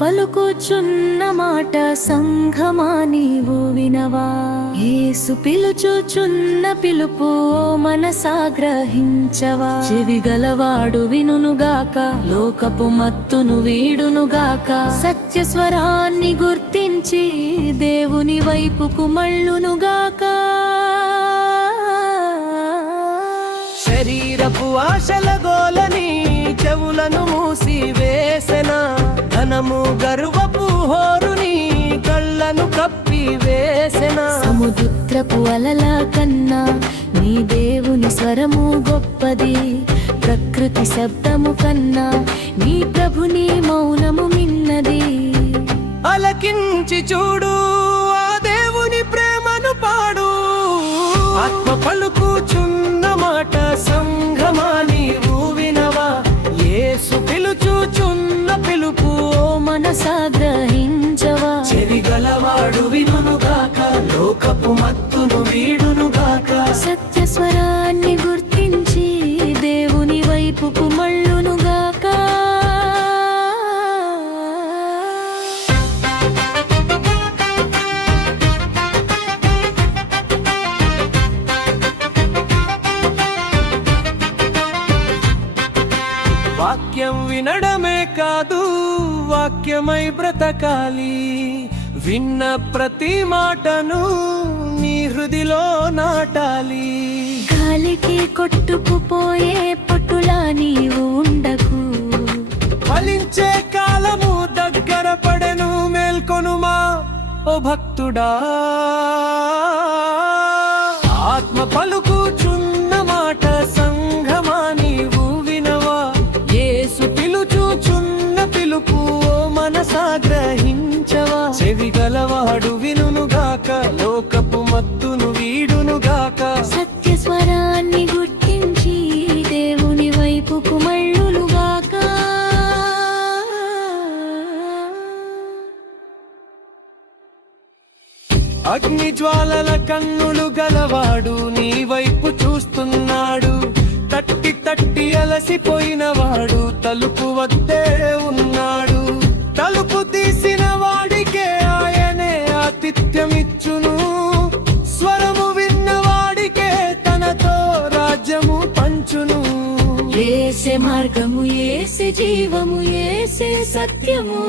పలుకుచున్న మాట సంఘమా నీవు వినవా? యేసు పిలుచుచున్న పిలుపు ఓ మనసా గ్రహించవా? చెవి గలవాడు వినుగాక, లోకపు మత్తును వీడునుగాక, సత్య స్వరాన్ని గుర్తించి దేవుని వైపుకు మళ్ళునుగాక. శరీరపు ఆశల గోలని చెవులను మూసివేసెన, ధనము గర్వపు హోరుని కళ్ళను కప్పివేసెన. సముద్రపు అలల కన్నా నీ దేవుని స్వరము గొప్పది, ప్రకృతి శబ్దము కన్నా నీ ప్రభుని మౌనము మిన్నది. అలకించి చూడు, ఆ దేవుని ప్రేమను పాడు. ఆత్మ పలుకుచున్న మాట సంఘమా నీవు వినవా? యేసు పిలుచుచున్న పిలుపు ఓ మనసా గ్రహించవా? చెవి గలవాడు వినుగాక, లోకపు మత్తును వీడునుగాక, సత్య స్వరాన్ని గుర్తించి దేవుని వైపుకు మళ్ళునుగాక. వాక్యం వినడమే కాదు, వాక్యమై బ్రతకాలి. విన్న ప్రతి మాటను నీ హృదిలో నాటాలి. గాలికి కొట్టుకుపోయే పట్టులా నీవు ఉండకు, ఫలించే కాలము దగ్గర పడెను, మేల్కొనుమా ఓ భక్తుడా. ఆత్మ పలుకుచున్న మాట సంఘమా నీవు వినవా? యేసు పిలుచుచున్న పిలుపు ఓ మనసా గ్రహించవా? చెవి గలవాడు వినుగాక, లోకపు మత్తును వీడునుగాక, సత్య స్వరాన్ని గుర్తించి దేవుని వైపుకు మళ్ళునుగాక. అగ్ని జ్వాలల కన్నులు గలవాడు నీ వైపు చూస్తున్నాడు. తట్టి తట్టి అలసిపోయిన వాడు తలుపు వద్దే ఉన్నాడు. తలుపు తీసిన వాడికే ఆయనే ఆతిథ్యమిచ్చును. స్వరము విన్న వాడికే తనతో రాజ్యము పంచును. యేసే మార్గము, యేసే జీవము, యేసే సత్యము.